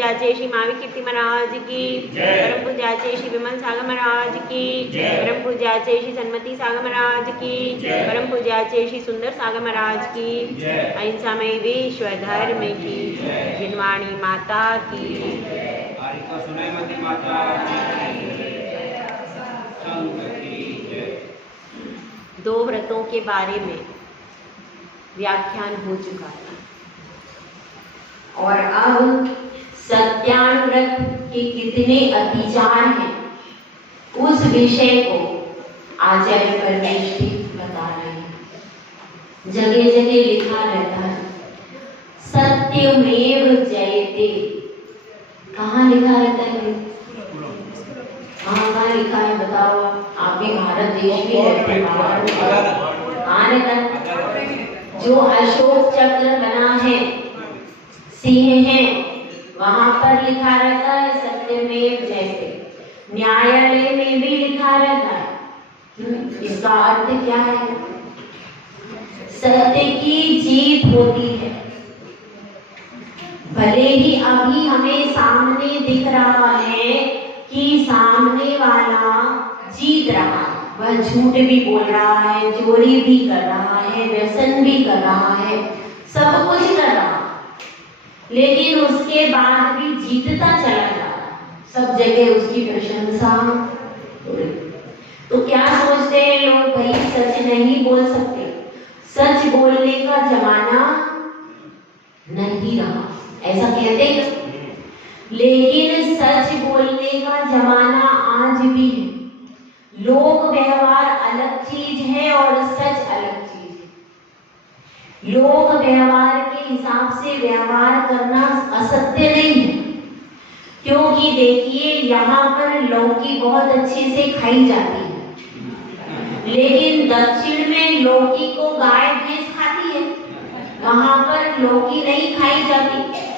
पूज्याचे श्री महावीर कीर्ति महाराज की, परम पूज्याचे श्री विमल सागर महाराज की, परम पूज्याचे श्री सन्मति सागर महाराज की, परम पूज्याचे श्री सुंदर सागर महाराज की, अहिंसामय विश्व धर्म की, जिनवाणी माता की, दो व्रतों के बारे में व्याख्यान हो चुका था और अब सत्यानुव्रत के कितने अतिचार हैं उस विषय को आचार्य परमेश बता रहे हैं। जगह जगह लिखा रहता है सत्यमेव जयते। कहाँ लिखा रहता है? कहाँ लिखा है बताओ? आप भी भारत देश में रहते हैं। जो अशोक चक्र बना है, सिंह है, वहां पर लिखा रहता है सत्यमेव जयते। न्यायालय में भी लिखा रहता है। इसका अर्थ क्या है? सत्य की जीत होती है। भले ही अभी हमें सामने दिख रहा है कि सामने वाला जीत रहा है, वह झूठ भी बोल रहा है, चोरी भी कर रहा है, व्यसन भी कर रहा है, सब कुछ कर रहा है, लेकिन उसके बाद भी जीतता चला जा रहा है। सब जगह उसकी प्रशंसा। तो क्या सोचते हैं लोग? भाई सच नहीं बोल सकते, सच बोलने का जमाना नहीं रहा, ऐसा कहते हैं। लेकिन सच बोलने का जमाना आज भी है। लोक व्यवहार अलग चीज है और सच अलग चीज है। लोक व्यवहार के हिसाब से व्यवहार करना असत्य नहीं है, क्योंकि देखिए यहाँ पर लौकी बहुत अच्छे से खाई जाती है, लेकिन दक्षिण में लौकी को गाय भैंस खाती है, वहां पर लौकी नहीं खाई जाती।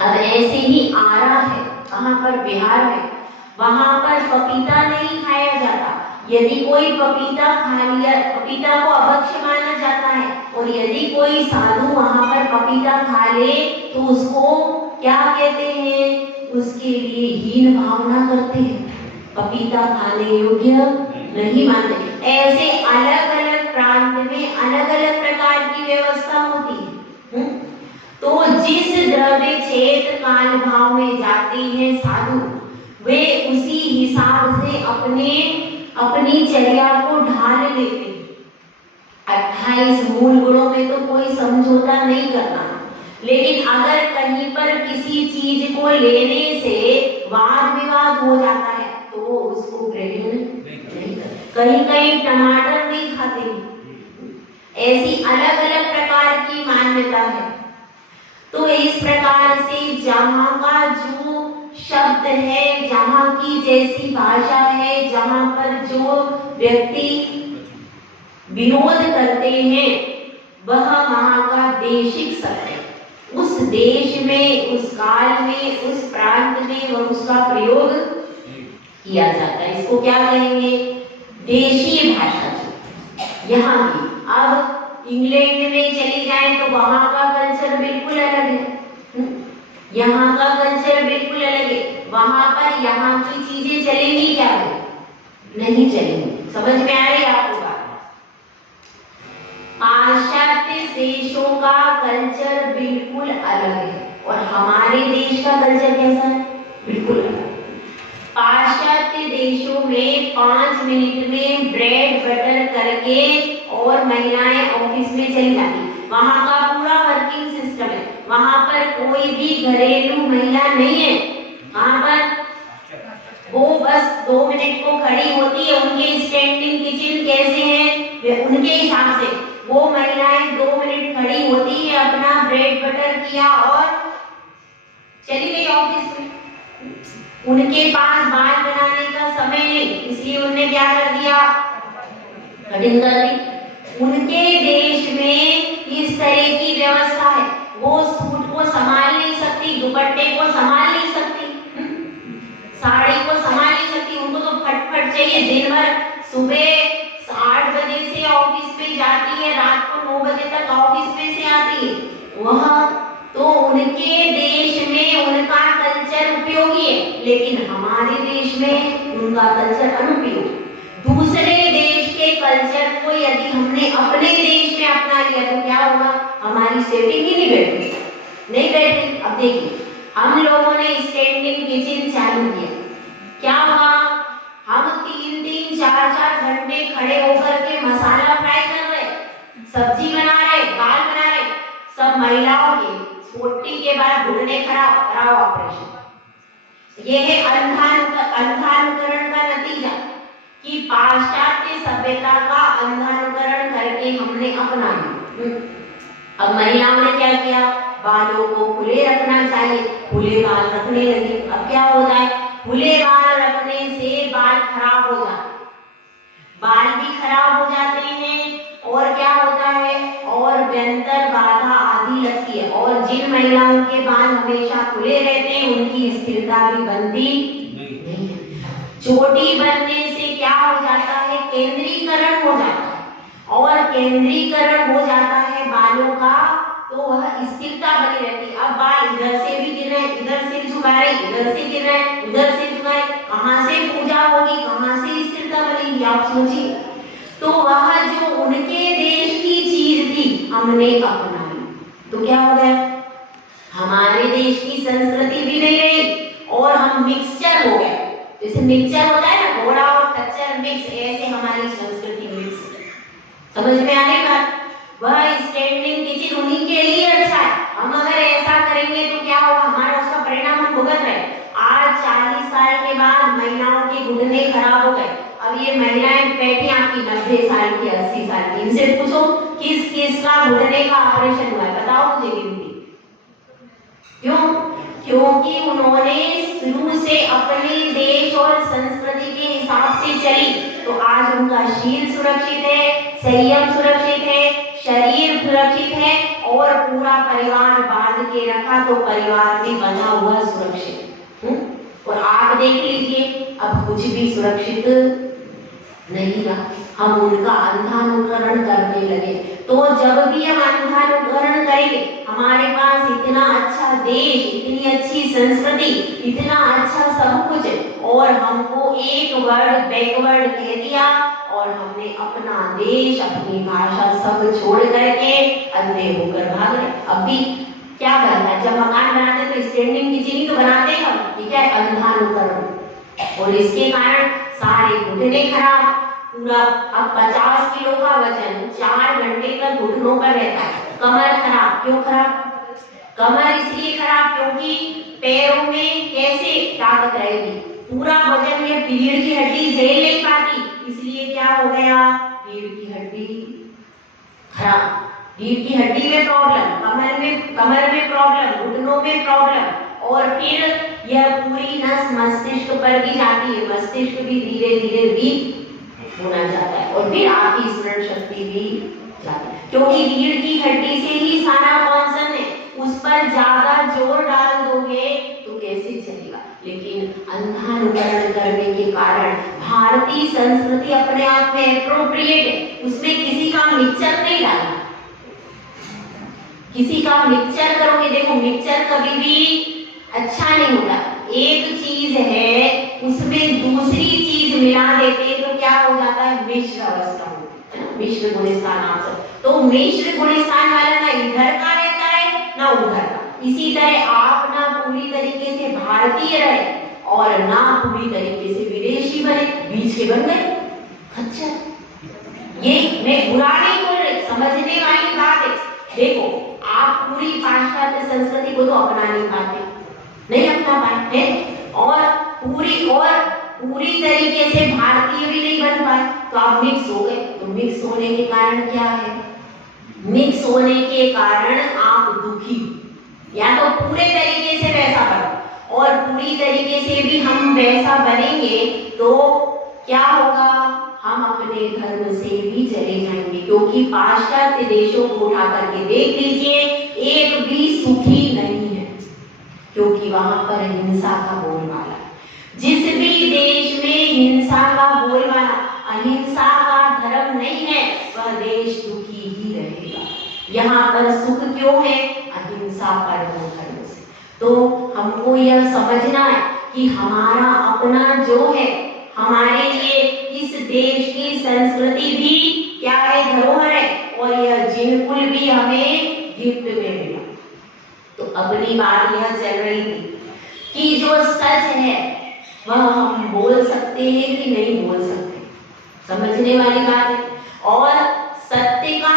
अब ऐसे ही आरा है, कहाँ पर? बिहार में। वहां पर पपीता नहीं खाया जाता। यदि कोई पपीता खा लिया, पपीता को अभक्ष्य माना जाता है, और यदि कोई साधु वहां पर पपीता खा ले तो उसको क्या कहते हैं? उसके लिए हीन भावना करते हैं, पपीता खाने योग्य नहीं मानते। ऐसे अलग अलग प्रांत में अलग अलग प्रकार की व्यवस्था होती है। तो जिस द्रव्य क्षेत्र काल भाव में जाते हैं साधु, वे उसी हिसाब से अपनी चर्या को ढाल लेते हैं। 28 मूल गुणों में तो कोई समझौता नहीं करना, लेकिन अगर कहीं पर किसी चीज को लेने से वाद विवाद हो जाता है तो वो उसको ग्रहण नहीं करते। कहीं कहीं टमाटर नहीं खाते। ऐसी अलग अलग प्रकार की मान्यता है। तो इस प्रकार से जहाँ का जो शब्द है, जहाँ की जैसी भाषा है, जहाँ पर जो व्यक्ति विनोद करते हैं, वह वहाँ का देशिक सत्य, उस देश में, उस काल में, उस प्रांत में वह उसका प्रयोग किया जाता है। इसको क्या कहेंगे? देशीय भाषा। यहाँ की अब इंग्लैंड में चली जाए तो वहां का कल्चर बिल्कुल अलग है, यहाँ का कल्चर बिल्कुल अलग है। वहां पर यहाँ की चीजें चलेंगी क्या? नहीं चलेंगी। समझ में आ रही है आपको बात? पाश्चात्य देशों का कल्चर बिल्कुल अलग है और हमारे देश का कल्चर कैसा है? बिल्कुल अलग। पाश्चात्य देशों में 5 मिनट में ब्रेड बटर करके और महिलाएं ऑफिस में चली जाती। वहां का पूरा वर्किंग सिस्टम है। वहां पर कोई भी घरेलू महिला नहीं है। वहां पर वो बस 2 मिनट को खड़ी होती है। उनके स्टैंडिंग किचन कैसे है उनके हिसाब से वो महिलाएं 2 मिनट खड़ी होती है, अपना ब्रेड बटर किया और चली गई ऑफिस में। उनके पास बाल बनाने का समय नहीं, इसलिए उन्होंने क्या कर दिया? कटिंग कर दी। उनके देश में इस तरह की व्यवस्था है। वो सूट को संभाल नहीं सकती, दुपट्टे को संभाल नहीं सकती, साड़ी को संभाल नहीं सकती। उनको तो फटफट चाहिए। दिन भर सुबह 8 बजे से ऑफिस में जाती है, रात को 9 बजे तक ऑफिस में से आती है। वह तो उनके देश में उनका लेकिन हमारे देश में उनका कल्चर अनुपयोग। दूसरे देश के कल्चर को यदि हमने अपने देश में अपना लिया तो क्या होगा, हमारी सेटिंग ही नहीं बैठेगी, नहीं बैठेगी। अब देखिए हम लोगों ने स्टैंडिंग किचन चालू किया, क्या हुआ, हम 3-3, 4-4 घंटे खड़े होकर के मसाला फ्राई कर रहे, सब्जी बना रहे, दाल बना रहे, सब महिलाओं के 40 के बाद घुटने खराब, कराओ ऑपरेशन। ये है अंधानुकरण का नतीजा कि पाश्चात्य सभ्यता का अंधानुकरण करके हमने अपना लिया। अब महिलाओं ने क्या किया, बालों को खुले रखना चाहिए, खुले बाल रखने लगी। अब क्या होता है, खुले बाल रखने से बाल खराब हो जाते, बाल भी खराब हो जाते हैं और क्या होता है, और व्यंतर बाधा आदि लगती है। और जिन महिलाओं के बाल हमेशा खुले रहते हैं उनकी स्थिरता भी बनती नहीं है। चोटी बनने से क्या हो जाता है, केंद्रीकरण हो जाता है, और केंद्रीकरण हो जाता है बालों का तो वह स्थिरता बनी रहती है। अब बाल इधर से भी गिर रहे, इधर से झुका रहे, इधर से गिर रहे, उधर से झुका रहे, कहां से पूजा होगी, कहां से स्थिरता बनेगी, आप सोचिए। तो वह जो उनके देश की चीज थी हमने अपना ली, तो क्या हो गया, हमारे देश की संस्कृति भी नहीं रही और हम मिक्सचर हो गए। जैसे मिक्सचर होता है ना, घोड़ा और खच्चर मिक्स, ऐसे हमारी संस्कृति मिक्स। समझ में आ रही बात, वह स्टैंडिंग किचन उन्हीं के लिए अच्छा है। हम अगर ऐसा करेंगे तो क्या होगा, हमारा उसका परिणाम हम भुगत रहे। आज 40 साल के बाद महिलाओं के घुटने खराब हो गए। अब ये महिलाएं बैठी आपकी 90 साल की, 80 साल की, इनसे पूछो किस किस का घुटने का ऑपरेशन हुआ है, बताओ मुझे गिनती। क्यों, क्योंकि उन्होंने शुरू से अपने देश और संस्कृति के हिसाब से चली, तो आज उनका शील सुरक्षित है, संयम सुरक्षित है, शरीर सुरक्षित है और पूरा परिवार बांध के रखा तो परिवार भी बना हुआ सुरक्षित। और आप देख लीजिए अब कुछ भी सुरक्षित नहीं रहा, हम उनका अंधानुकरण करने लगे। तो जब भी हम अंधानुकरण करेंगे, हमारे पास इतना अच्छा देश, इतनी अच्छी संस्कृति, इतना अच्छा सब कुछ, और हमको एक वर्ड बैकवर्ड कह दिया और हमने अपना देश, अपनी भाषा सब छोड़ करके अंधे होकर भाग रहे। अब भी क्या करना है, जब मकान बनाते तो स्टैंडिंग किचन ही तो बनाते हैं हम, ठीक है, अंधानुकरण। और इसके कारण सारे घुटने खराब, पूरा अब 50 किलो का वजन 4 घंटे तक घुटनों पर रहता है। कमर खराब, क्यों खराब, कमर इसलिए खराब क्योंकि पैरों में कैसे ताकत रहेगी, पूरा वजन ये रीढ़ की हड्डी झेल नहीं पाती, इसलिए क्या हो गया, रीढ़ की हड्डी खराब, रीढ़ की हड्डी में प्रॉब्लम, कमर में प्रॉब्लम, घुटनों में प्रॉब्लम, और फिर यह पूरी नस मस्तिष्क पर भी जाती है, मस्तिष्क भी धीरे धीरे वीक होना जाता है और फिर आपकी स्मरण शक्ति भी जाती है, क्योंकि रीढ़ की हड्डी से ही सारा फंक्शन है, उस पर ज्यादा जोर डाल दोगे तो कैसे चलेगा। लेकिन अंधानुकरण करने के कारण भारतीय संस्कृति अपने आप में एप्रोप्रिएट है, उसमें किसी का मिक्सचर नहीं डालना, किसी का मिक्सचर करोगे, देखो मिक्सचर कभी भी अच्छा नहीं होता। एक चीज है उसमें दूसरी चीज मिला देते तो क्या हो जाता है, मिश्र अवस्था होती है, मिश्र गुणस्थान आपसे। तो मिश्र गुणस्थान वाला ना इधर का रहता है ना उधर का। इसी तरह आप ना पूरी तरीके से भारतीय रहे और ना पूरी तरीके से विदेशी बने, बीच के बन गए खच्चर। ये मैं बुरा नहीं बोल रही, समझने वाली बात है। देखो आप पूरी पाश्चात्य संस्कृति को तो अपना नहीं पाते, नहीं अपना पाते हैं, और पूरी तरीके से भारतीय भी नहीं बन पाए, तो आप मिक्स हो गए। तो मिक्स होने के कारण क्या है, मिक्स होने के कारण आप दुखी, या तो पूरे तरीके से वैसा बनो, और पूरी तरीके से भी हम वैसा बनेंगे तो क्या होगा, हम अपने धर्म से भी चले जाएंगे। क्योंकि पाश्चात्य देशों को उठा करके देख लीजिए, एक भी सुखी नहीं है, क्योंकि वहां पर हिंसा का बोलबाला। जिस भी देश में हिंसा का बोलबाला, अहिंसा का धर्म नहीं है, वह देश दुखी ही रहेगा। यहाँ पर सुख क्यों है, अहिंसा परमो धर्म से। तो हमको यह समझना है कि हमारा अपना जो है, हमारे लिए इस देश की संस्कृति भी क्या है, धरोहर है, और यह जिनकुल भी हमें गिफ्ट में मिला। तो अपनी बात यह चल रही थी कि जो सच है वह हम बोल सकते हैं कि नहीं बोल सकते, समझने वाली बात है। और सत्य का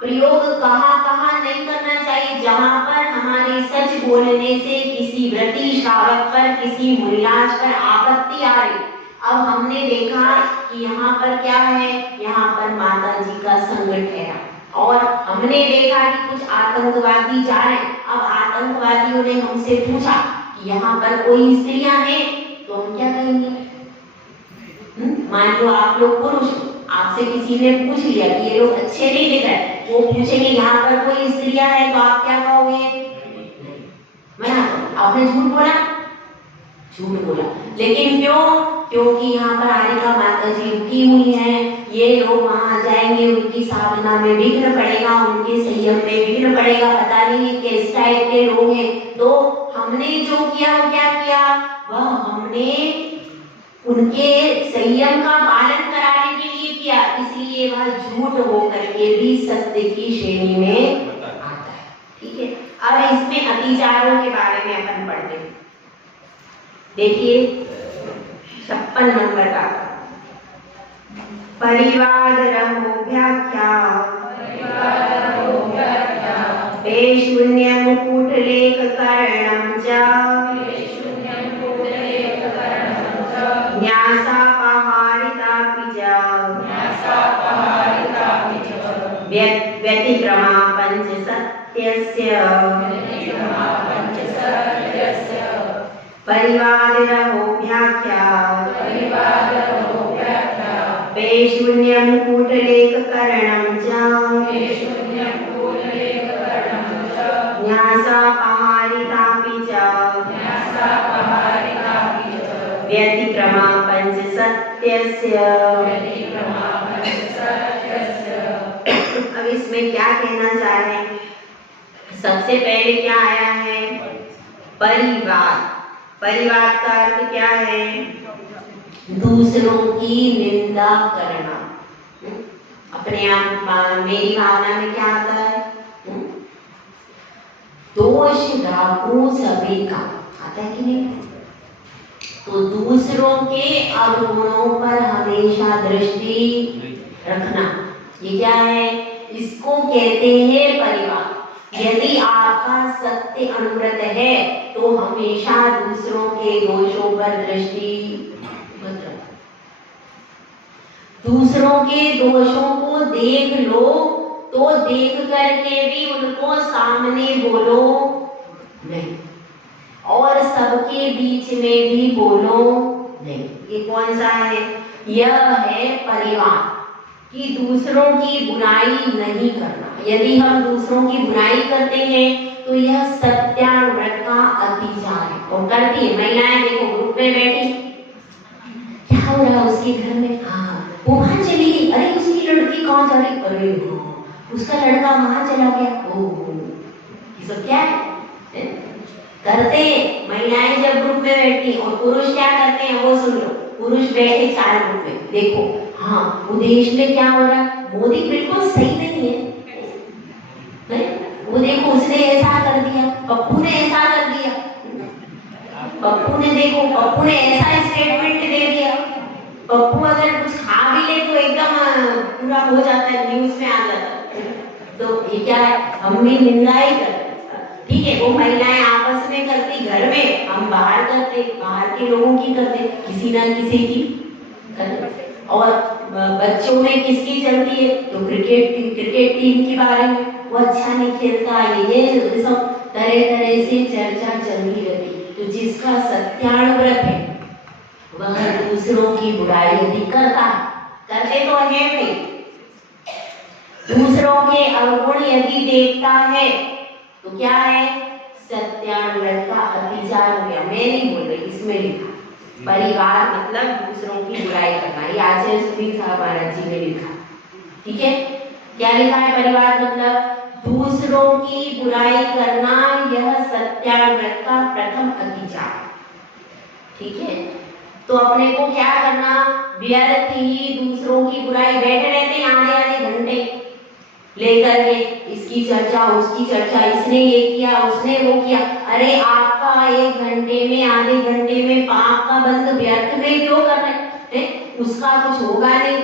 प्रयोग कहाँ कहाँ नहीं करना चाहिए, जहां पर हमारे सच बोलने से किसी व्रती श्रावक पर, किसी मुनिराज पर आपत्ति आ रही। अब हमने देखा कि यहाँ पर क्या है, यहाँ पर माता जी का संकट है, और हमने देखा कि कुछ आतंकवादी जा रहे। अब आतंकवादियों ने हमसे पूछा कि यहाँ पर कोई स्त्रियां हैं, तो हम क्या कहेंगे? मान लो आप लोग पुरुष, आपसे किसी ने पूछ लिया कि ये लोग अच्छे नहीं दिख रहे, वो पूछेंगे यहाँ पर कोई स्त्रियां हैं, तो आप क्या कहोगे? मना। आपने झूठ बोला, झूठ बोला। लेकिन क्यों? क्योंकि यहाँ पर आरिका माता जी रुकी हुई हैं, ये लोग वहां जाएंगे, उनकी साधना में विघ्न पड़ेगा, उनके संयम में विघ्न पड़ेगा, पता नहीं किस टाइप के लोग हैं। तो हमने जो किया वो क्या किया, वह हमने उनके संयम का पालन कराने के लिए किया, इसलिए वह झूठ होकर के भी सत्य की श्रेणी में आता है। ठीक है, अब इसमें अतिचारों के बारे में अपन पढ़ते हैं। देखिए 56 नंबर का, परिवाद रहो व्याख्या, शून्य मुकुट लेख कर्णम च, न्यासापहारितापि च, व्यतिक्रमा पंच सत्यस्य, परिवाद रहो व्याख्या, शून्य मुकुट लेख कर्णम च, न्यासापहारितापि च, व्यतिक्रमा पंच सत्यस्य। अब इसमें क्या कहना चाह रहे हैं? सबसे पहले क्या आया है? परिवाद। परिवाद का अर्थ क्या है? दूसरों की निंदा करना। अपने आप मेरी भावना में क्या आता है? दोष ढाकू सभी का आता है कि नहीं? तो दूसरों के अवगुणों पर हमेशा दृष्टि रखना, ये क्या है? इसको कहते हैं परिवाद। यदि आपका सत्य अनुव्रत है तो हमेशा दूसरों के दोषों पर दृष्टि मत रखो, दूसरों के दोषों को देख लो तो देख करके भी उनको सामने बोलो नहीं, और सबके बीच में भी बोलो नहीं। ये कौन सा है? यह है परिवाद, कि दूसरों की बुराई नहीं करना। यदि हम दूसरों की बुराई करते हैं तो यह सत्यानुव्रत का अतिचार है, और करती है। महिलाएं देखो ग्रुप में बैठी, क्या हो रहा उसके घर में? हाँ, वो वहां चली गई, अरे उसकी लड़की कहाँ जा रही? अरे उसका लड़का वहां चला गया। ओह, ये सब क्या है? करते महिलाएं जब ग्रुप में बैठती, और पुरुष क्या करते हैं वो सुन लो। पुरुष बैठे 4 ग्रुप में, देखो हाँ वो देश में क्या हो रहा है, मोदी बिल्कुल सही नहीं है, वो देखो उसने ऐसा कर दिया, पप्पू ने ऐसा कर दिया, पप्पू ने देखो पप्पू ने ऐसा स्टेटमेंट दे दिया। पप्पू अगर कुछ खा भी ले तो एकदम पूरा हो जाता है, न्यूज में आ जाता है। तो ये क्या है? हम भी निंदा ही करते। ठीक है, वो महिलाएं आपस में करती, घर में, हम बाहर करते, बाहर के लोगों की करते, किसी ना किसी की करते। और बच्चों में किसकी चलती है? तो क्रिकेट टीम के बारे में, वो अच्छा नहीं खेलता, ये सब तरह तरह से चर्चा चलती रहती। तो जिसका सत्यानुव्रत है वह दूसरों की बुराई यदि करता है, करते तो है भाई, दूसरों के अवगुण यदि देखता है तो क्या है? सत्यानुव्रत का अतिचार हो गया। मैं नहीं बोल रही, इसमें लिखा परिवार मतलब दूसरों की बुराई करना, ये आचार्य सुनील साहब महाराज जी ने लिखा। ठीक है, क्या लिखा है? परिवार मतलब दूसरों की बुराई करना, यह सत्यानुव्रत का प्रथम अतिचार। ठीक है। तो अपने को क्या करना, व्यर्थ ही दूसरों की बुराई, बैठे रहते आधे आधे घंटे लेकर के, इसकी चर्चा उसकी चर्चा, इसने ये किया उसने वो किया। अरे आपका 1 घंटे में आधे घंटे में पाप का बंद व्यर्थ में क्यों कर रहे हैं? उसका कुछ होगा नहीं,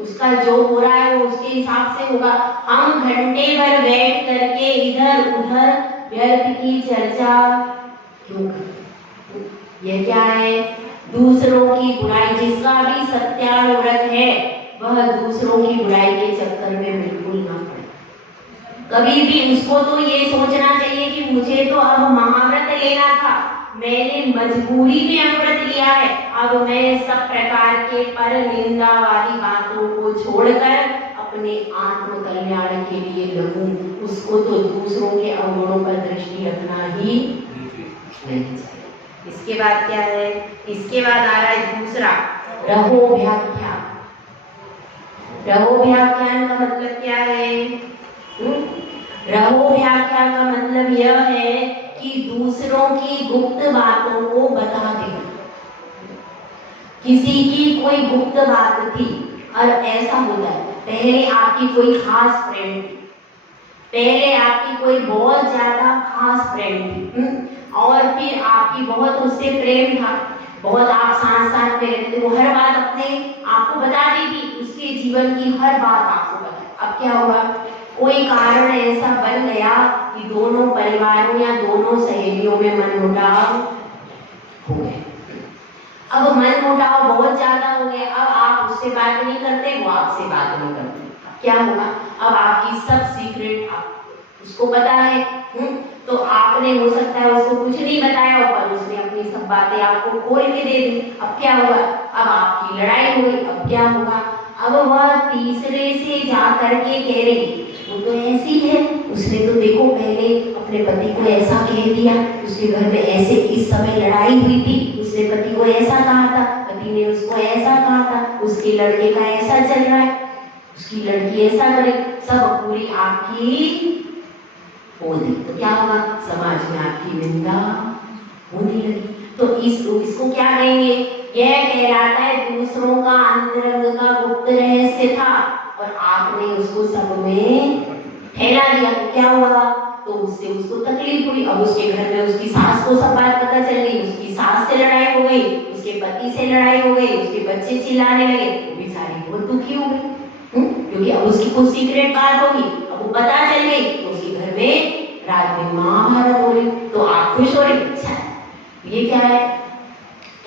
उसका जो हो रहा है वो उसके हिसाब से होगा। हम घंटे भर बैठ करके इधर उधर व्यर्थ की चर्चा क्यों करें? ये क्या है? दूसरों की बुराई। जिसका भी सत्यानुव्रत है वह दूसरों की बुराई के चक्कर में बिल्कुल ना पड़े। कभी भी उसको तो ये सोचना चाहिए कि मुझे तो अब महाव्रत लेना था, मैंने मजबूरी में अव्रत लिया है, अब मैं सब प्रकार के पर निंदा वाली बातों को छोड़कर अपने आत्म कल्याण के लिए लगूं। उसको तो दूसरों के अवगुणों पर दृष्टि रखना ही नहीं चाहिए। इसके बाद क्या है? इसके बाद आ रहा है दूसरा, रहोव्याख्यान। रहोव्याख्यान का मतलब क्या है? रहोव्याख्यान का मतलब यह है कि दूसरों की गुप्त बातों को बता देना। किसी की कोई गुप्त बात थी और ऐसा होता है, पहले आपकी कोई खास फ्रेंड थी, पहले आपकी कोई बहुत ज्यादा खास फ्रेंड थी, और फिर आपकी बहुत उससे प्रेम था, बहुत आप साथ साथ में रहते थे, वो हर बात अपने आपको बताती थी, उसके जीवन की हर बात आपको बताए। अब क्या हुआ? कोई कारण ऐसा बन गया कि दोनों परिवारों या दोनों सहेलियों में मनमुटाव हो गया। अब मनमुटाव बहुत ज्यादा हो गया, अब आप उससे बात नहीं करते, वो आपसे बात नहीं करते। क्या होगा? अब आपकी सब सीक्रेट उसको पता है, तो आपने हो सकता है उसको कुछ नहीं बताया, पर उसने अपनी सब बातें आपको खोल के दे दी। अब क्या हुआ? अब आपकी लड़ाई हो गई। अब क्या होगा? अब वह तीसरे से जा करके कह रही, वो तो ऐसी है, उसने तो देखो पहले अपने पति को ऐसा कह दिया, उसके घर में ऐसे इस समय लड़ाई हुई थी, उसने पति को ऐसा कहा था, पति ने उसको ऐसा कहा था, उसके लड़के का ऐसा चल रहा है, उसकी लड़की ऐसा करे, सब पूरी आपकी होती। तो क्या होगा? समाज में आपकी निंदा होने लगी। तो इसको क्या कहेंगे? यह कहलाता है दूसरों का अंतरंग का गुप्त रहस्य था और आपने उसको सब में फैला दिया। तो क्या हुआ? तो उससे उसको तकलीफ हुई। अब उसके घर में उसकी सास को सब बात पता चल गई, उसकी सास से लड़ाई हो गई, उसके पति से लड़ाई हो गई, उसके बच्चे चिल्लाने लगे, वो बेचारी बहुत दुखी हो गई, क्योंकि अब उसकी कुछ सीक्रेट बात होगी, अब वो पता चल गई, तो उसके घर में रात में महाभारत हो रही। तो आप खुश हो रही, अच्छा ये क्या है?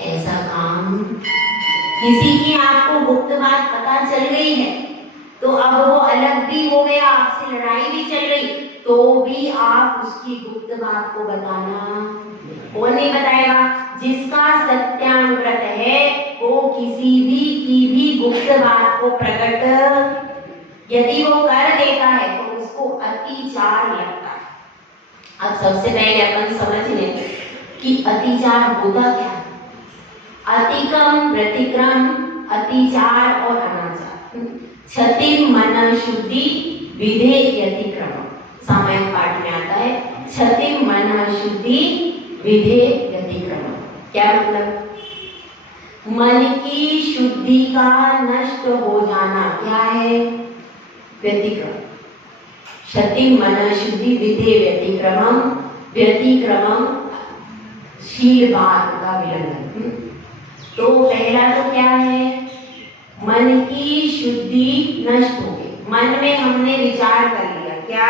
ऐसा काम, किसी की आपको गुप्त बात पता चल गई है, तो अब वो अलग भी हो गया, आपसे लड़ाई भी चल रही, तो भी आप उसकी गुप्त बात को बताना कौन नहीं बताएगा? जिसका सत्यानुव्रत है वो किसी भी की भी गुप्त बात को प्रकट यदि वो कर देता है तो उसको अतिचार लगता है। अब सबसे पहले अपन समझ लें कि अतिचार होता क्या है। अतिक्रम, प्रतिक्रम, अतिचार और अनाचार। क्षति मन शुद्धि विधे अतिक्रम, सामायिक पाठ में आता है। क्षति मन शुद्धि विधे अतिक्रम क्या मतलब? मन की शुद्धि का नष्ट हो जाना क्या है? व्यतिक्रम। क्षति मन शुद्धि विधे व्यतिक्रमम, व्यतिक्रमम शील बात का विलंघन। तो पहला तो क्या है? मन की शुद्धि नष्ट हो गई। मन में हमने विचार कर लिया, क्या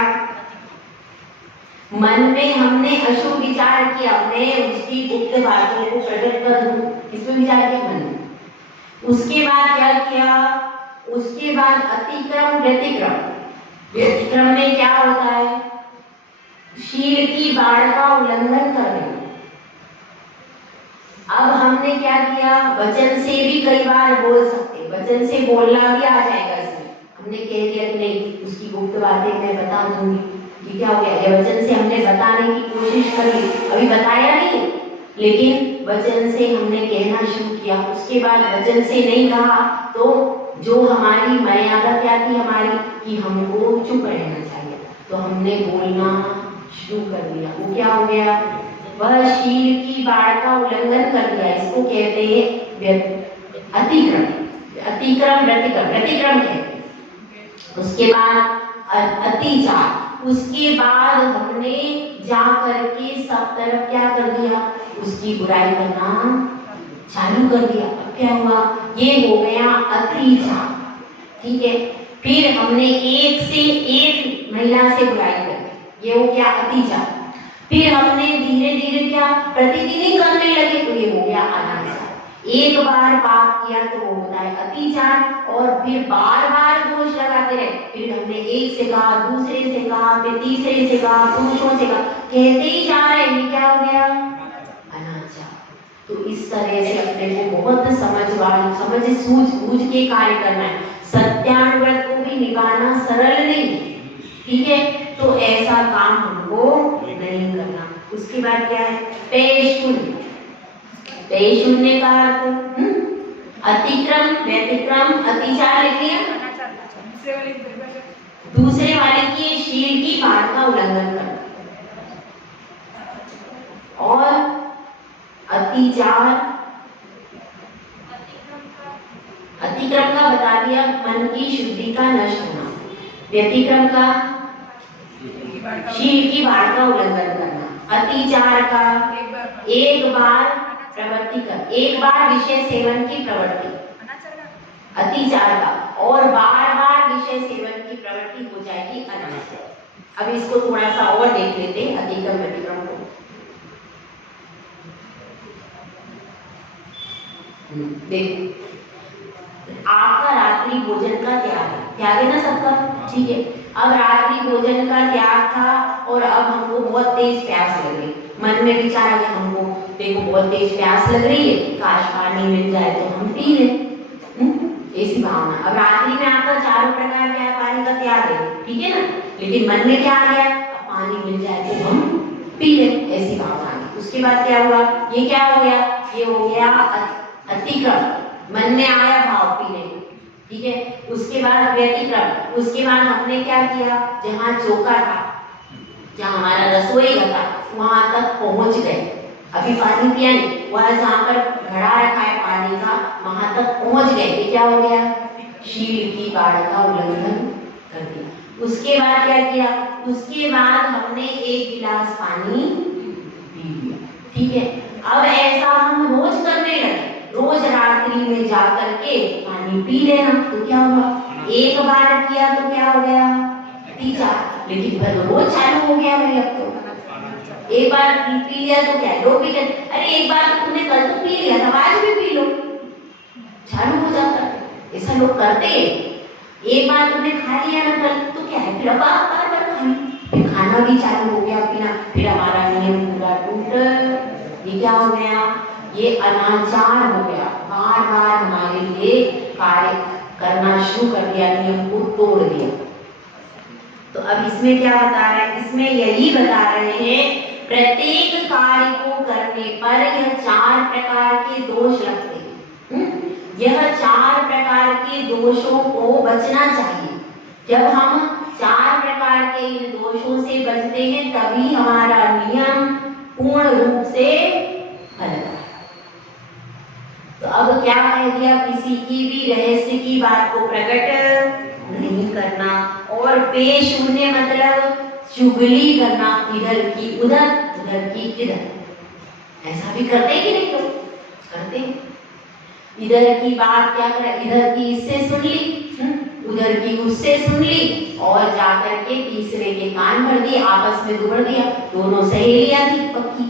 मन में हमने अशुभ विचार किया, मैं उसकी गुप्त बातों को प्रकट कर दूं, इसमें विचार किया मन में। उसके बाद क्या किया? उसके बाद अतिक्रम, व्यतिक्रम। व्यतिक्रम में क्या होता है? शील की बाढ़ का उल्लंघन कर देना। अब हमने क्या किया? वचन से भी कई बार बोल सकते, वचन से बोलना भी आ जाएगा इसमें। हमने कह दिया कि नहीं, उसकी गुप्त बातें मैं बता दूंगी, कि क्या हो गया? ये वचन से हमने बताने की कोशिश करी, अभी बताया नहीं, लेकिन वचन से हमने कहना शुरू किया। उसके बाद वचन से नहीं कहा तो जो हमारी मर्यादा क्या थी हमारी, कि हमको चुप रहना चाहिए, तो हमने बोलना शुरू कर दिया। वो क्या हो गया? वह शील की बाढ़ का उल्लंघन कर दिया, इसको कहते हैं अतिक्रम। अतिक्रम व्यतिक्रम कहते हैं। उसके बाद अतिचार, उसके बाद हमने जा करके सब तरफ क्या कर दिया, उसकी बुराई करना चालू कर दिया। अब क्या हुआ, ये हो गया अतिचार, ठीक है। फिर हमने एक से एक महिला से बुराई कर, ये हो गया अतिचार। फिर हमने धीरे धीरे क्या प्रतिदिन ही करने लगे, तो ये हो गया अनाचार। एक बार पाप किया तो वो होता है अतिचार, और फिर बार बार दोष लगाते रहे। फिर हमने एक से कहा, दूसरे से कहा, फिर तीसरे से कहा, पुरुषों से कहा, कहते ही जा रहे हैं, ये क्या हो गया अनाचार। तो इस तरह से अपने को बहुत समझ सूझ बूझ के कार्य करना है। सत्यानुव्रत को भी निभाना सरल नहीं, ठीक है। तो ऐसा काम हमको नहीं करना। उसके बाद क्या है, पेशून्य। पेशून्य का अर्थ अतिक्रम व्यतिक्रम अतिचार लिख लिया, दूसरे वाले की शील की बात का उल्लंघन करना। और अतिचार, अतिक्रम का बता दिया, मन की शुद्धि का नष्ट होना। व्यतिक्रम का शील की बात का उल्लंघन करना। अतिचार का एक बार प्रवृत्ति कर, एक बार विषय सेवन की प्रवृत्ति। अतिचार का और बार बार विषय सेवन की प्रवृत्ति हो जाएगी अनाचार। अब इसको थोड़ा सा और देख लेते हैं अतिक्रम व्यतिक्रम को। देखो, आपका रात्रि भोजन का त्याग है ना सबका, ठीक है। अब रात्रि भोजन का त्याग था और अब हमको बहुत तेज प्यास लग रही, मन में विचार है हमको, देखो बहुत तेज प्यास लग रही है, काश पानी मिल जाए तो हम पी लें, ऐसी भावना। अब रात्रि में आपका चारों प्रकार क्या पानी का त्याग है, ठीक है ना, लेकिन मन में क्या आ गया, अब पानी मिल जाए तो हम पी लें, ऐसी भावना आ गई। उसके बाद क्या हुआ, ये क्या हो गया, ये हो गया अतिक्रम, मन में आया भाव पीने, ठीक है। उसके बाद व्यतिक्रम, उसके बाद हमने क्या किया, जहाँ चौका था, जहाँ हमारा रसोई था, वहां तक पहुंच गए, अभी पानी पिया नहीं, वह जहाँ पर घड़ा रखा है पानी का, वहां तक पहुंच गए, ये क्या हो गया, शील की बाढ़ का उल्लंघन कर दिया। उसके बाद क्या किया, उसके बाद हमने एक गिलास पानी पी लिया, ठीक है। अब ऐसा हम रोज करने लगे, रोज रात्रि में जा करके पानी पी लेना, तो क्या हुआ, एक बार किया तो क्या हो गया अतिचार, लेकिन फिर रोज चालू हो गया भाई। अब तो एक बार पी लिया तो क्या लोग भी कहते, अरे एक बार तो तुमने कल तो पी लिया था, आज भी पी लो, चालू हो जाता है। ऐसा लोग करते हैं, एक बार तुमने खा लिया ना कल तो क्या है, फिर बार फिर खाना भी चालू हो गया पीना, फिर हमारा नियम पूरा टूट, ये क्या हो गया, ये अनाचार हो गया। बार बार हमारे लिए कार्य करना शुरू कर दिया, नियम को तोड़ दिया। तो अब इसमें क्या बता रहे हैं, इसमें यही बता रहे हैं, प्रत्येक कार्य को करने पर यह 4 प्रकार के दोष लगते हैं। यह 4 प्रकार के दोषों को बचना चाहिए। जब हम 4 प्रकार के इन दोषों से बचते हैं, तभी हमारा नियम पूर्ण रूप से फलता है। तो अब क्या कह दिया, किसी की भी रहस्य की बात को प्रकट नहीं करना, और पेशून्य मतलब चुगली करना, इधर की उधर, उधर की इधर। ऐसा भी करते कि नहीं, तो करते। इधर की बात क्या करे, इधर की इससे सुन ली, उधर की उससे सुन ली, और जाकर के तीसरे के कान भर दिए, आपस में दुबड़ दिया। दोनों सहेलियां थी पक्की,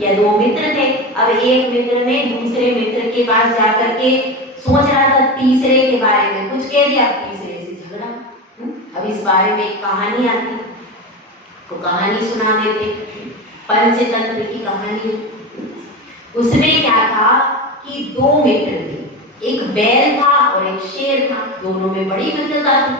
या 2 मित्र थे। अब एक मित्र ने दूसरे मित्र के पास जाकर के सोच रहा था तीसरे के बारे में कुछ कह दिया, तीसरे से झगड़ा। अब इस बारे में एक कहानी आती, तो कहानी सुना देते, पंचतंत्र की कहानी। उसमें क्या था कि 2 मित्र थे, एक बैल था और एक शेर था, दोनों में बड़ी मित्रता थी,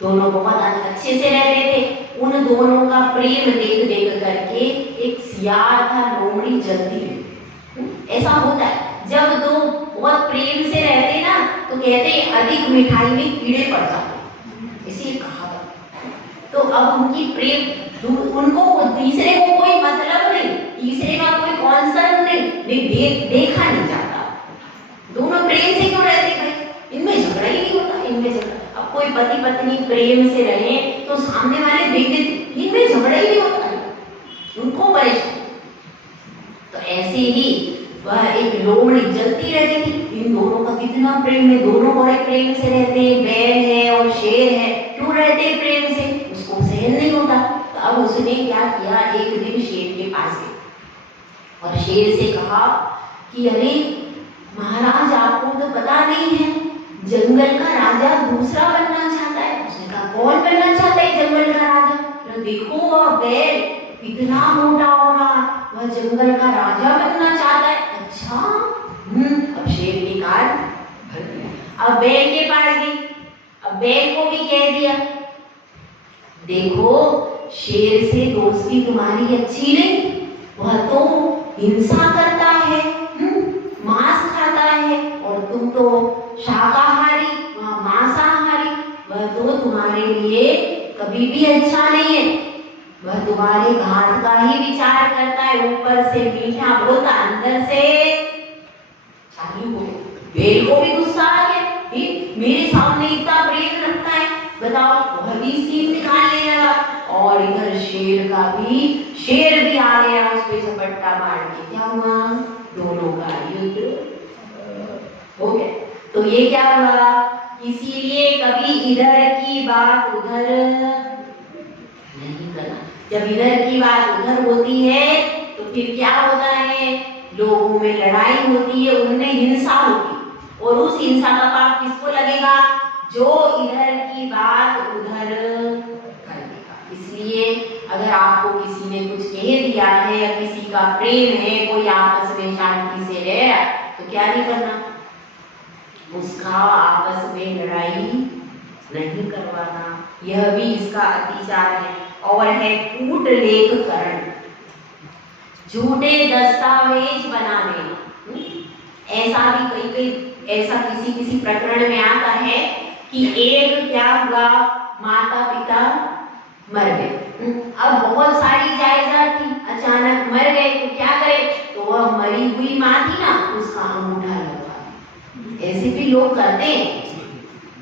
दोनों बहुत अच्छे से रहते थे। उन दोनों का प्रेम देख देख करके एक सियार था, लोमड़ी जलती है। ऐसा होता है, जब 2 बहुत प्रेम से रहते ना, तो कहते अधिक मिठाई में कीड़े पड़ जाते, इसी कहावत। तो अब उनकी प्रेम उनको तीसरे को कोई मतलब नहीं, तीसरे का कोई कॉन्सर्न नहीं, देखा नहीं जाता। दोनों प्रेम से क्यों रहते भाई? इनमें झगड़ा ही नहीं होता, इनमें झगड़ा। अब कोई पति पत्नी प्रेम से रहे तो सामने वाले देखते इनमें झगड़ा ही नहीं होता, उनको परेशान। तो ऐसे ही वह एक लोमड़ी जलती रहती थी, इन दोनों का कितना प्रेम है, दोनों बड़े प्रेम से रहते हैं, बैल है और शेर है, क्यों रहते हैं प्रेम से? उसको सहन नहीं होता। तो अब उसने क्या किया, एक दिन शेर के पास गई और शेर से कहा कि अरे महाराज, आपको तो पता नहीं है, जंगल का राजा दूसरा बनना चाहता है। उसने कहा कौन बनना चाहता है जंगल का राजा? तो देखो वह बैल कितना मोटा हो रहा, वह जंगल का राजा बनना चाहता है। अच्छा, अब शेर की कान भर गया। अब बैल के पास गई, अब बैल को भी कह दिया, देखो शेर से दोस्ती तुम्हारी अच्छी नहीं, वह तो हिंसा करता है, मांस खाता है, और तुम तो शाकाहारी, वह मांसाहारी, वह तो तुम्हारे लिए कभी भी अच्छा नहीं है, वह तुम्हारे घात का ही विचार करता है, ऊपर से मीठा बोलता, अंदर से चालू हो। बैल को भी गुस्सा आ गया, मेरे सामने इतना प्रेम रखता है, बताओ, वह भी सीन निकाल ले लगा। और इधर शेर भी आ गया, उस पे झपट्टा मार के। क्या हुआ? दोनों का युद्ध हो गया। तो ये क्या हुआ? इसीलिए कभी इधर की बात उधर नहीं करना। जब इधर की बात उधर होती है तो फिर क्या होता है? लोगों में लड़ाई होती है, उनमें हिंसा होती है, और उस हिंसा का पाप किसको लगेगा? जो इधर की बात उधर कर देगा। इसलिए अगर आपको किसी ने कुछ कह दिया है या किसी का प्रेम है, कोई आपस में शांति से रह रहा है, तो क्या नहीं करना? उसका आपस में लड़ाई नहीं करवाना। यह भी इसका अतिचार है। और है कूट लेखकरण, झूठे दस्तावेज बना देना। ऐसा भी कई ऐसा किसी प्रकरण में आता है कि एक क्या हुआ, माता पिता मर गए, अब बहुत सारी जायदाद थी, अचानक मर गए, तो क्या करे? तो वह मरी हुई माँ थी ना, उसका अंगूठा लगवा। ऐसे भी लोग करते हैं।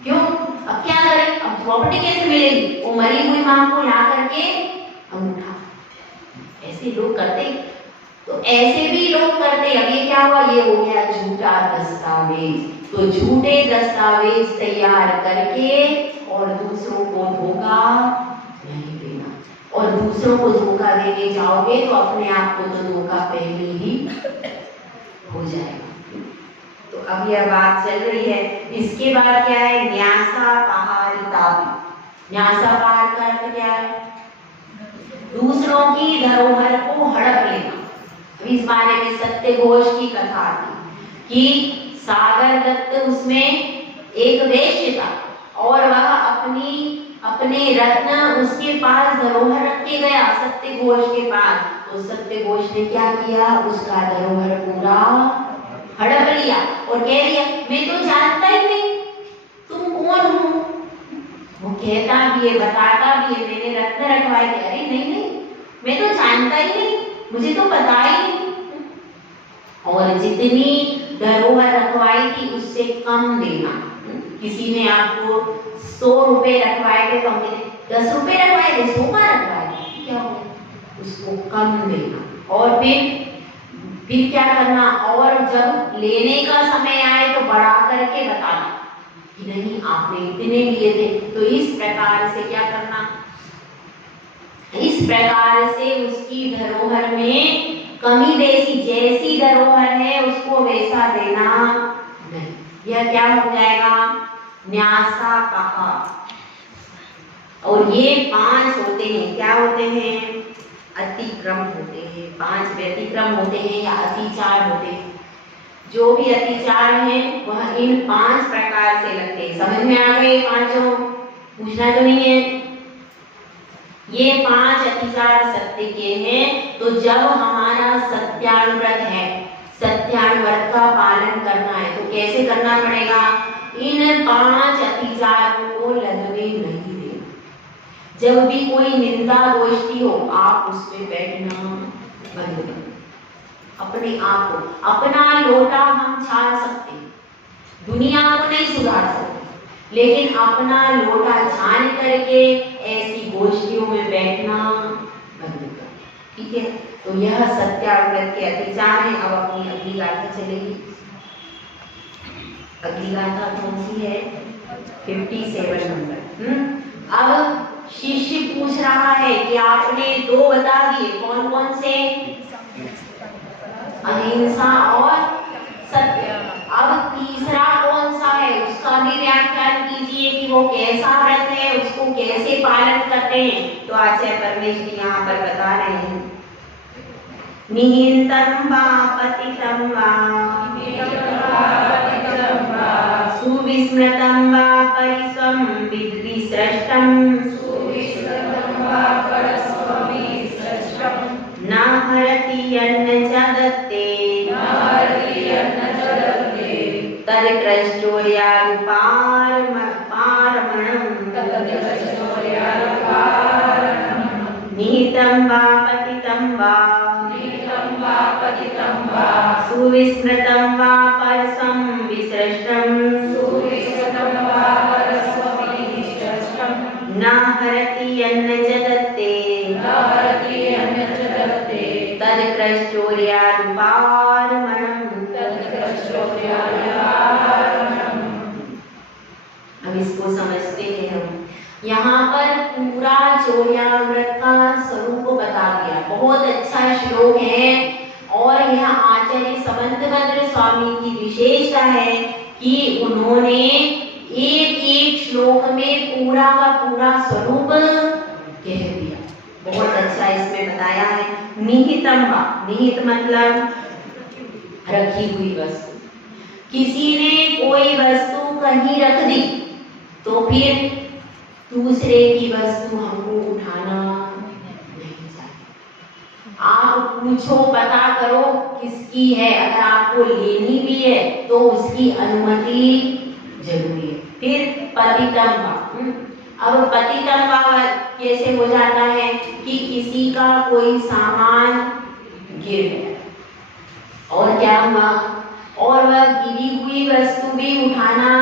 क्यों? अब क्या करें? अब प्रॉपर्टी कैसे मिलेगी? वो मरी हुई माँ को ला करके अंगूठा, ऐसे लोग करते। तो ऐसे भी लोग करते। अब ये क्या हुआ? ये हो गया झूठा दस्तावेज। तो झूठे दस्तावेज तैयार करके और दूसरों को धोखा नहीं देना। और दूसरों को धोखा देने जाओगे तो अपने आप को तो धोखा पहले ही हो जाएगा। तो अब यह बात चल रही है। इसके बाद क्या है? न्यासा पहारितापि। न्यासा पहार का अर्थ क्या है? दूसरों की धरोहर को हड़प लेना। इस बारे में सत्यघोष की कथा थी कि सागर दत्त उसमें एक वेश्य था और वह अपने रत्न उसके पास धरोहर रख के गया सत्यघोष के पास। तो सत्यघोष ने क्या किया? उसका धरोहर पूरा हड़प लिया और कह दिया, मैं तो जानता ही नहीं तुम कौन हो। वो कहता भी है, बताता भी है, मैंने रत्न रखवाए थे। अरे नहीं, मैं तो जानता ही नहीं, मुझे तो पता ही नहीं। और जितनी धरोहर रखवाई थी उससे कम देना। किसी ने आपको 100 रुपए रखवाए थे, तो हमने 10 रुपए रखवाए थे, 100 का रखवाए थे, क्या हो? उसको कम देना। और फिर क्या करना? और जब लेने का समय आए तो बढ़ा करके बताना कि नहीं, आपने इतने लिए थे। तो इस प्रकार से क्या करना? इस प्रकार से उसकी धरोहर में कमी बेसी, जैसी धरोहर है उसको वैसा देना नहीं। यह क्या हो जाएगा? न्यासा पहार। और ये 5 होते हैं। क्या होते हैं? अतिक्रम होते हैं। 5 व्यतिक्रम होते हैं या अतिचार होते हैं। जो भी अतिचार है वह इन 5 प्रकार से लगते हैं। समझ में आ गए? 5 पूछना तो नहीं है। ये 5 अतिचार सत्य के हैं। तो जब हमारा सत्यानुव्रत है, सत्यानुव्रत का पालन करना है, तो कैसे करना पड़ेगा? इन 5 अतिचारों को लगने नहीं देना। जब भी कोई निंदा गोष्ठी हो आप उसमें बैठना बंद करो। अपने आप को, अपना लोटा हम छान सकते, दुनिया को नहीं सुधार सकते, लेकिन अपना लोटा छान करके ऐसी गोष्ठियों में बैठना बंद करो। ठीक है, तो यह सत्याव्रत के अतिचार है। अब अपनी अगली गाथा चलेगी। अगली गाथा कौन सी है? 57 नंबर। अब शिष्य पूछ रहा है कि आपने दो बता दिए, कौन कौन से? अहिंसा और सत्य। अब तीसरा कौन सा है उसका भी व्याख्यान कीजिए कि वो कैसा व्रत है, उसको कैसे पालन करते हैं। तो आचार्य परमेश जी यहाँ पर बता रहे हैं, निहितं वा पतितं वा सुविस्मृतं वा परिस्वं विसृष्टं न हरति यन्न च दत्ते तदक्रश्चौर्यानुपारमणम् निहितं वा पतितं वा सुविस्मृतं वा परस्वं विसृष्टं न हरति यन्न च दत्ते तदक्रश्चौर्यानुपारमणम्। अब इसको समझते हैं हम। यहाँ पर पूरा चौर्याव्रत का स्वरूप बता दिया। बहुत अच्छा श्लोक है और यह आचार्य समंतभद्र स्वामी की विशेषता है कि उन्होंने एक एक श्लोक में पूरा का पूरा स्वरूप कह दिया। बहुत अच्छा इसमें बताया है। निहितम वा, निहित मतलब रखी हुई वस्तु। किसी ने कोई वस्तु कहीं रख दी तो फिर दूसरे की वस्तु हमको उठाना नहीं चाहिए। आप पूछो, पता करो किसकी है। अगर आपको लेनी भी है तो उसकी अनुमति जरूरी है। फिर पतितम वा। अब पतितम वा कैसे हो जाता है कि किसी का कोई सामान गिर गया और क्या हुआ, और वह गिरी हुई वस्तु भी उठाना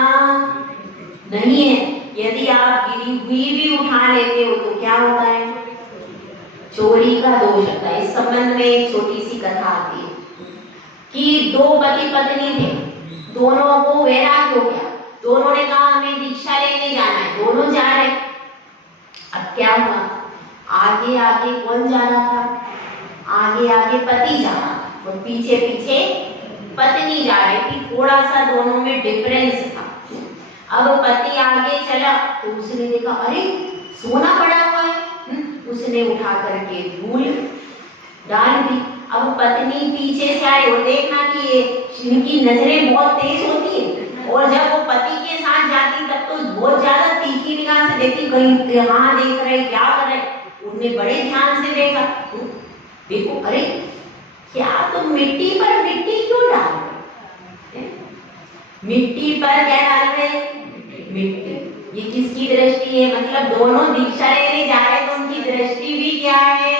नहीं है। यदि आप गिरी हुई भी उठा लेते हो तो क्या होता है? चोरी का दोष होता है। इस संबंध में एक छोटी सी कथा आती है कि दो पति पत्नी थे, दोनों को वैराग्य हो गया। दोनों ने कहा हमें दीक्षा लेने जाना है, दोनों जा रहे। अब क्या हुआ, आगे आगे कौन जा रहा था? आगे आगे पति जा रहा था और पीछे पीछे पत्नी जा रही थी। थोड़ा सा दोनों में डिफरेंस था। अब पति आगे चला तो उसने देखा अरे सोना पड़ा हुआ है। उसने उठा करके धूल डाल दी। अब पत्नी पीछे से आई और देखना कि इनकी नजरें बहुत तेज होती है और जब वो पति के साथ जाती तब तो बहुत ज्यादा तीखी निगाह से देखती, कहीं कहाँ देख रहे, क्या कर रहे। उन्हें बड़े ध्यान से देखा, देखो अरे क्या तुम मिट्टी पर मिट्टी क्यों डाल रहे? मिट्टी पर क्या डाल रहे? मिट्टी। ये किसकी दृष्टि है? मतलब दोनों दीक्षा लेने जा रहे तो उनकी दृष्टि भी क्या है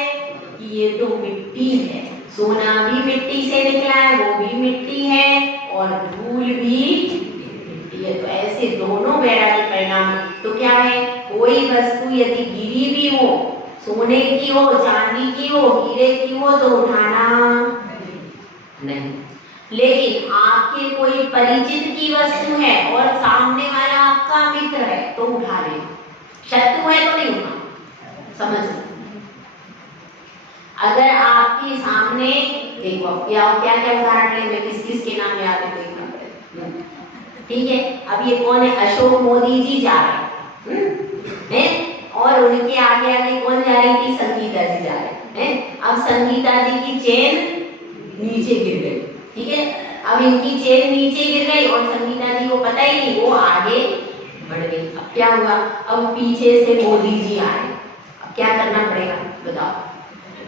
कि ये तो मिट्टी है। सोना भी मिट्टी से निकला है, वो भी मिट्टी है और धूल भी मिट्टी है। तो ऐसे दोनों वैराग्य परिणाम। तो क्या है, कोई वस्तु यदि गिरी भी हो, सोने की हो, चांदी की हो, हीरे की हो, तो उठाना नहीं। लेकिन आपके कोई परिचित की वस्तु है और सामने वाला आपका मित्र है तो उठा ले। शत्रु है तो नहीं उठा। समझ लो, अगर आपके सामने देखो क्या क्या उदाहरण ले, मैं किस किस के नाम याद है देखना पड़ेगा। ठीक है, अब ये कौन है? अशोक मोदी जी जा रहे हैं और उनके आगे आगे कौन जा रही थी? संगीता जी जा रहे हैं। अब संगीता जी की चेन नीचे गिर गई। ठीक है, अब इनकी चेन नीचे गिर गई और संगीता जी को पता ही नहीं, वो आगे बढ़ गई। अब क्या हुआ? अब पीछे से मोदी जी आए। अब क्या करना पड़ेगा बताओ?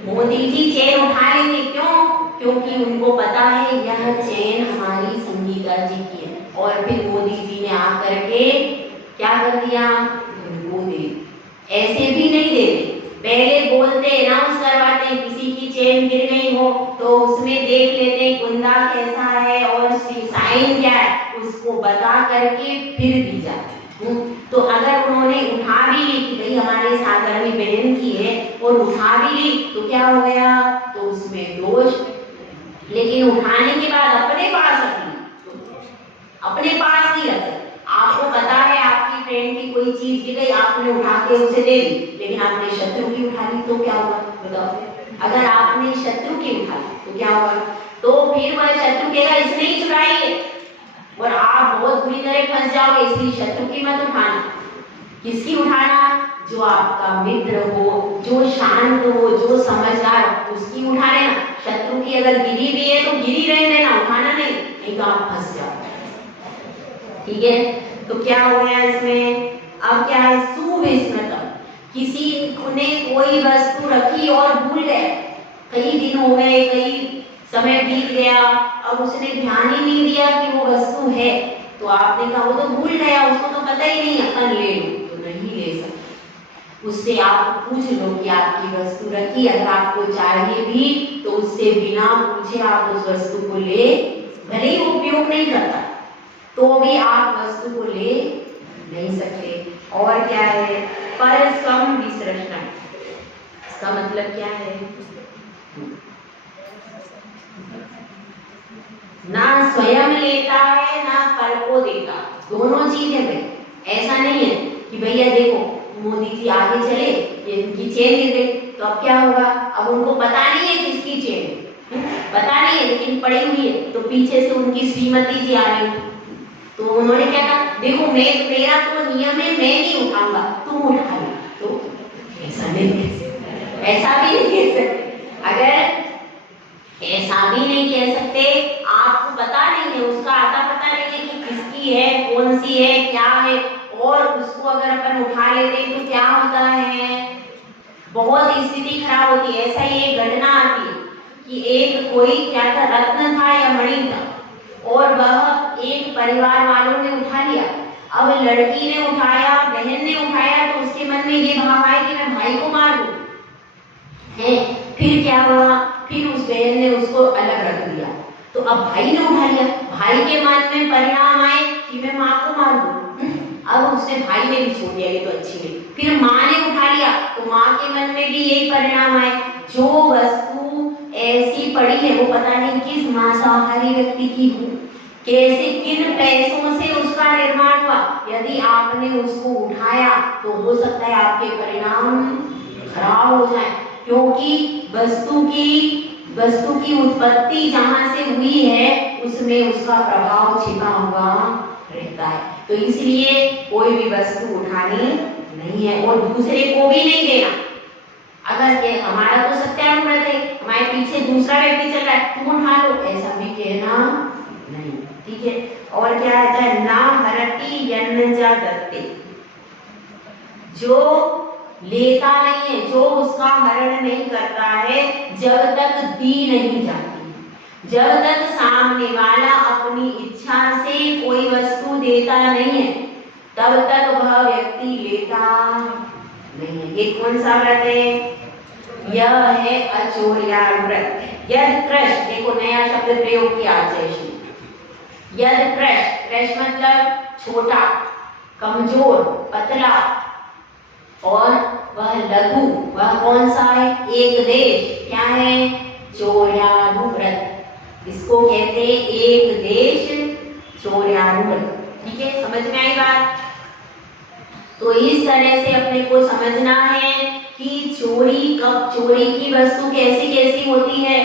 मोदी जी चेन उठा लेंगे। क्यों? क्योंकि उनको पता है यह चेन हमारी संगीता जी की है। और फिर मोदी जी ने आकर के क्या कर दिया? उनको दे। ऐसे भी नहीं पहले बोलते अनाउंस करवाते, किसी की चेन गिर गई हो तो उसमें देख लेते कुंदा कैसा है और साइन क्या है, उसको बता करके फिर दी जाती। तो अगर उन्होंने उठा भी ली कि भाई हमारे सागर में बहन की है और उठा भी ली तो क्या हो गया, तो उसमें दोष। लेकिन उठाने के बाद अपने पास रखी, अपने पास नहीं रखते। आपको पता है आपकी फ्रेंड की कोई चीज गिर गई, आपने उठा के उसे दे दी, लेकिन आपने शत्रु की उठा ली तो क्या होगा बताओ। अगर आपने शत्रु की उठा ली तो क्या होगा, तो फिर वह शत्रु कहेगा इसने ही चुराई है और आप बहुत बुरी तरह फंस जाओगे। इसलिए शत्रु की मत उठाना। किसकी उठाना, जो आपका मित्र हो, जो शांत हो, जो समझदार हो, उसकी उठा लेना। शत्रु की अगर गिरी भी है तो गिरी रहने देना, उठाना नहीं तो आप फंस जाओ। ठीक है, तो क्या हो गया इसमें, अब क्या है, सुविस्मृतम। किसी ने कोई वस्तु रखी और भूल गए, कई दिन हो गए, कई समय बीत गया, अब उसने ध्यान ही नहीं दिया कि वो वस्तु है, तो आपने कहा वो तो भूल गया, उसको तो पता ही नहीं, अपन ले लो, तो नहीं ले सकते। उससे आप पूछ लो कि आपकी वस्तु रखी, अगर आपको चाहिए भी तो उससे बिना पूछे आप उस वस्तु को ले, भले ही उपयोग नहीं करता तो भी आप वस्तु को ले नहीं सकते। और क्या है, पर सम विसृष्टा, इसका मतलब क्या है, ना स्वयं लेता है ना पर को देता, दोनों चीजें भाई। ऐसा नहीं है कि भैया देखो मोदी जी आगे चले, इनकी चेन गिर गई, तो अब क्या होगा, अब उनको पता नहीं है किसकी चेन, पता नहीं है, लेकिन पड़ी हुई है, तो पीछे से उनकी श्रीमती जी आ रही, तो उन्होंने क्या कहा, देखो मेरा तो नियम है, मैं नहीं उठाऊंगा, तुम उठा लो, तो ऐसा नहीं, ऐसा भी नहीं कह सकते। अगर ऐसा भी नहीं कह सकते, आपको पता नहीं है, उसका आता पता नहीं है कि किसकी है, कौन सी है, क्या है, और उसको अगर अपन उठा लेते तो क्या होता है, बहुत स्थिति खराब होती है। ऐसा ही एक घटना आती है कि एक कोई क्या था, रत्न था या मणि था, और वह एक परिवार वालों ने उठा लिया। अब लड़की ने उठाया, बहन ने उठाया, तो उसके मन में ये भाव आया कि मैं भाई को मार दूं, है। फिर क्या हुआ, फिर उस बहन ने उसको अलग रख दिया, तो अब भाई ने उठा लिया, भाई के मन में परिणाम आए कि मैं माँ को मार दूं। अब उसने भाई ने भी छोड़ दिया, ये तो अच्छी नहीं। फिर माँ ने उठा लिया, तो माँ के मन में भी यही परिणाम आए। जो वस्तु ऐसी पड़ी है वो पता नहीं किस मांसाहारी व्यक्ति की हो, कैसे किन पैसों से उसका निर्माण हुआ, यदि आपने उसको उठाया तो हो सकता है आपके परिणाम खराब हो जाए, क्योंकि वस्तु की उत्पत्ति जहां से हुई है उसमें उसका प्रभाव छिपा हुआ रहता है। तो इसलिए कोई भी वस्तु उठानी नहीं है और दूसरे को भी नहीं देना। अगर के हमारा तो सत्यानुव्रत है, हमारे पीछे दूसरा व्यक्ति चल रहा है, तुम उठा लो, ऐसा भी कहना नहीं। ठीक है, और क्या है, ना हरति यन्नजा दत्ते, जो लेता नहीं है, जो उसका हरण नहीं करता है, जब तक दी नहीं जाती, जब तक सामने वाला अपनी इच्छा से कोई वस्तु देता नहीं है, तब तक वह व्यक्ति लेता नहीं है। ये कौन सा व्रत है, यह है अचोर्या व्रत। यद कृष, देखो नया शब्द प्रयोग किया जयश्री, यद कृष, कृष मतलब छोटा, कमजोर, पतला, और वह लघु, वह कौन सा है, एक देश, क्या है, चौर्यानुव्रत, इसको कहते हैं एक देश चौर्यानुव्रत। ठीक है, समझ में आई बात। तो इस तरह से अपने को समझना है कि चोरी कब, चोरी की वस्तु कैसी कैसी होती है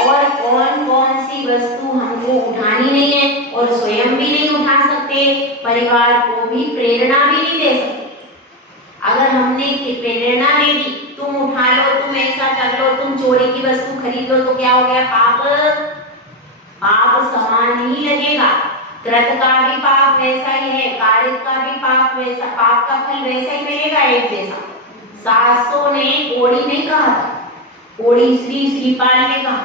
और कौन कौन सी वस्तु हमको उठानी नहीं है, और स्वयं भी नहीं उठा सकते, परिवार को भी प्रेरणा भी नहीं दे सकते। अगर हमने प्रेरणा दे दी, तुम उठा लो, तुम ऐसा कर लो, तुम चोरी की वस्तु खरीद लो, तो क्या हो गया, पाप समान ही लगेगा। कृत का भी पाप वैसा ही है, कारित का भी पाप वैसा, पाप का फल वैसा ही मिलेगा, एक जैसा। सासों ने कोड़ी नहीं कहा था, कोड़ी श्रीपाल ने कहा,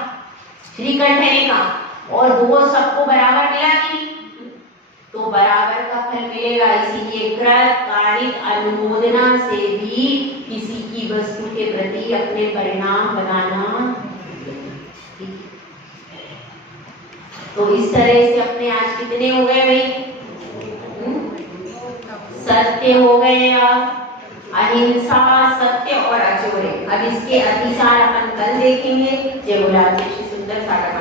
श्रीकंठ ने कहा, और दो सबको बराबर मिला कि नहीं, तो बराबर का फल मिलेगा। इसीलिए कृत कारित अनुमोदना से भी किसी की वस्तु के प्रति अपने परिणाम बनाना। तो इस तरह से अपने आज कितने हो गए भाई? सत्य हो गए, अहिंसा, सत्य और अचोरे। अब इसके अतिसार अपन कल देखेंगे। जय गुलाब, जय श्री सुंदर सागर।